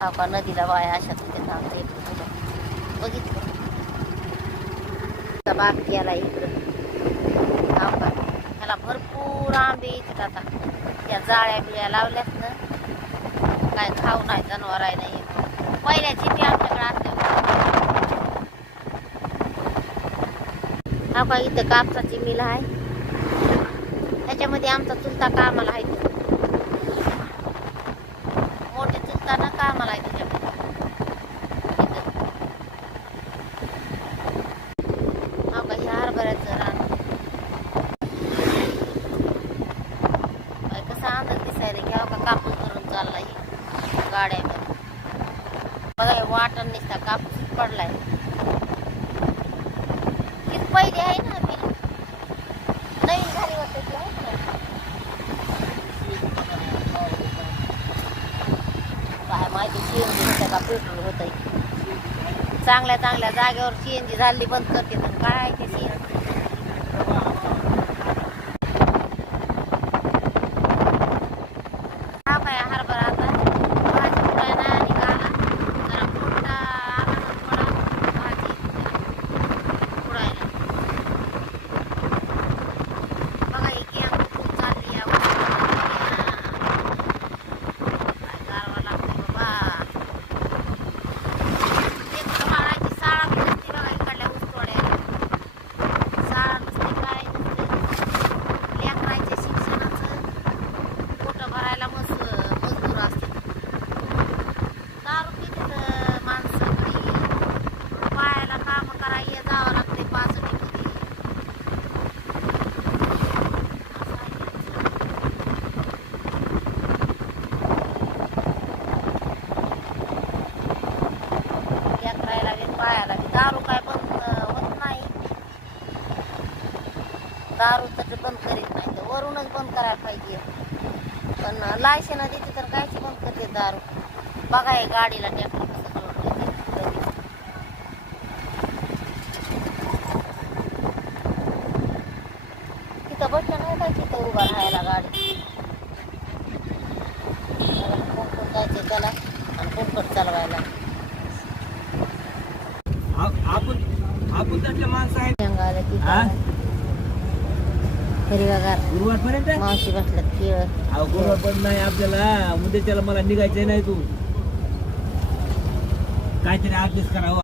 का नदीला वाया अशा तिथे आमचं एक बघितलं बाग केला इकडं. हो का ह्याला भरपूर आंबे येतात आता. त्या जाळ्या बिळ्या लावल्यात ना. काय खाऊ नाही जनावर आहे नाही पहिल्या ती आमच्याकडे असते हा का इथं कापसाची मिल आहे. त्याच्यामध्ये आमचा चुलता कामाला आहे तो. मोठे चुलता ना कामाला आहे त्याच्यामध्ये इथं. हा का हे हरभऱ्याचं रान बाई, कसा अंदाज दिसायला घ्याव का कापूस धरून चाललाय गाड्यामध्ये बघा वाटर वाटण निघता कापूस पडलाय. किती पहिली आहे ना मी नवीन झाली वाटतं माहिती आहे ना? काय माहिती सीएनजी का पेट्रोल होत चांगल्या चांगल्या जागेवर सीएनजी झाली बंद करते. तर काय ते सीएनजी दारू तर बंद करीत नाही तर वरूनच बंद करायला पाहिजे. पण लायसन देते तर कायच बंद करते दारू? बघा हे गाडीला ट्रॅक्टर कसं. तिथं बसलं नाही काय तिथं उभा राहायला गाडी? जायचं त्याला? आणि चालवायला? आपण आपण त्यातले माणसं आहेत. हिरव्यागार गुरुवार पर्यंत मावशी बसल्यात केळ अहो गुरुवार पण नाही आपल्याला. उद्या त्याला मला निघायचं नाही तू. काहीतरी अभ्यास करावा.